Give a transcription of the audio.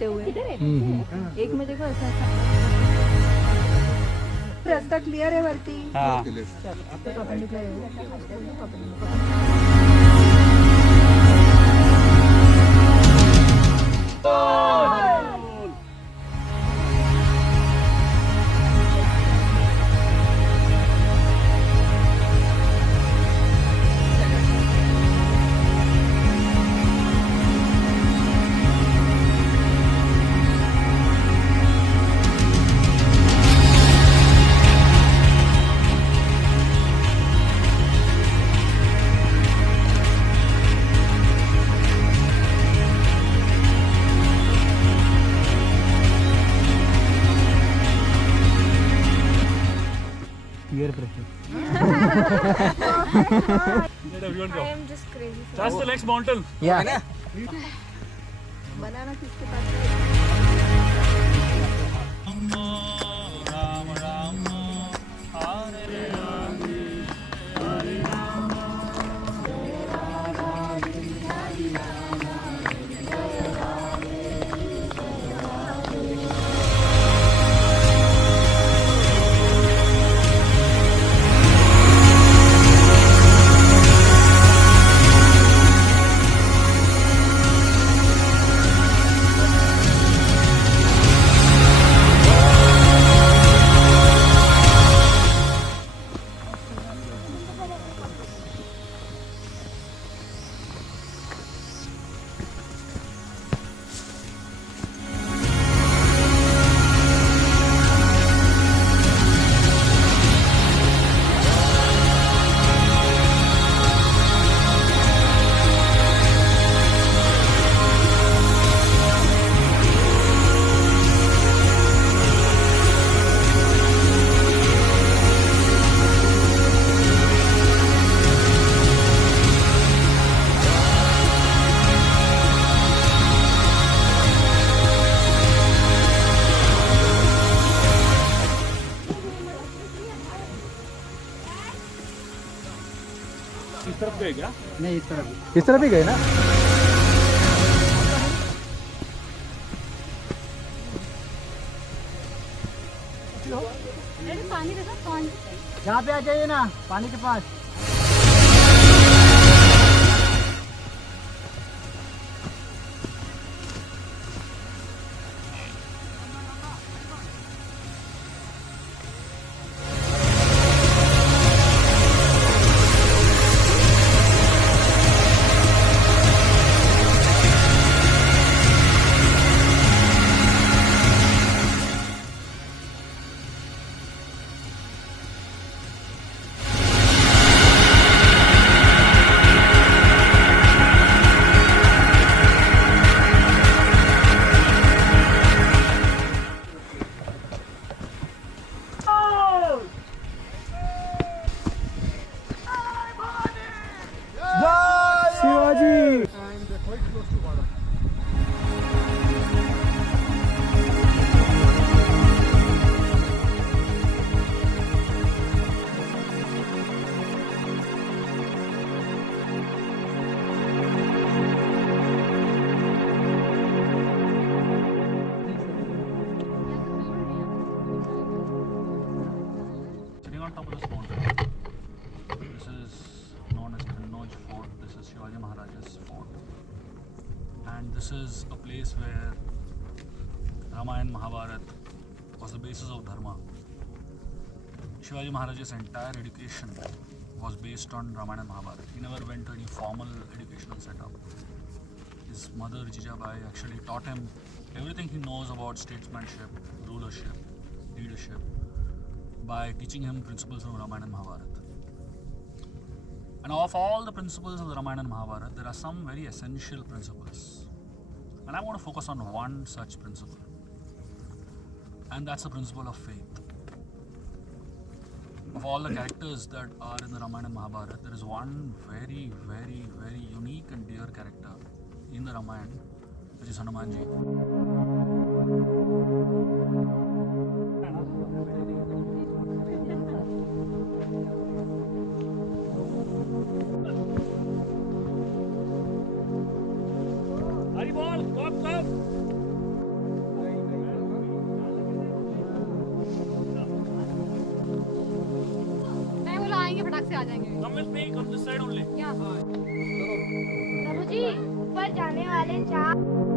चलते हुए एक में देखो ऐसा रास्ता क्लियर है वरती peer pressure. Let everyone go. I am just crazy for That's the next mountain. Yeah. बनाना किसके पास है? इस तरफ गए क्या? नहीं इस तरफ ही गए ना. पानी देखो पानी यहाँ पे आ जाइए ना पानी के पास. Shivaji. Sitting on top of this mountain. This is known as Kannauj Fort. This is Shivaji Maharaja's fort. And this is a place where Ramayana Mahabharat was the basis of Dharma. Shivaji Maharaja's entire education was based on Ramayana Mahabharat. He never went to any formal educational setup. His mother Jijabai actually taught him everything he knows about statesmanship, rulership, leadership by teaching him principles of Ramayana and Mahabharata. And of all the principles of the Ramayana and Mahabharata, there are some very essential principles. And I want to focus on one such principle. And that's the principle of faith. Of all the characters that are in the Ramayana and Mahabharata, there is one very, very, very unique and dear character in the Ramayana, which is Hanumanji. Haribol, come! से आ जाएंगे Come with me, come this side only. क्या प्रभु जी ऊपर जाने वाले 4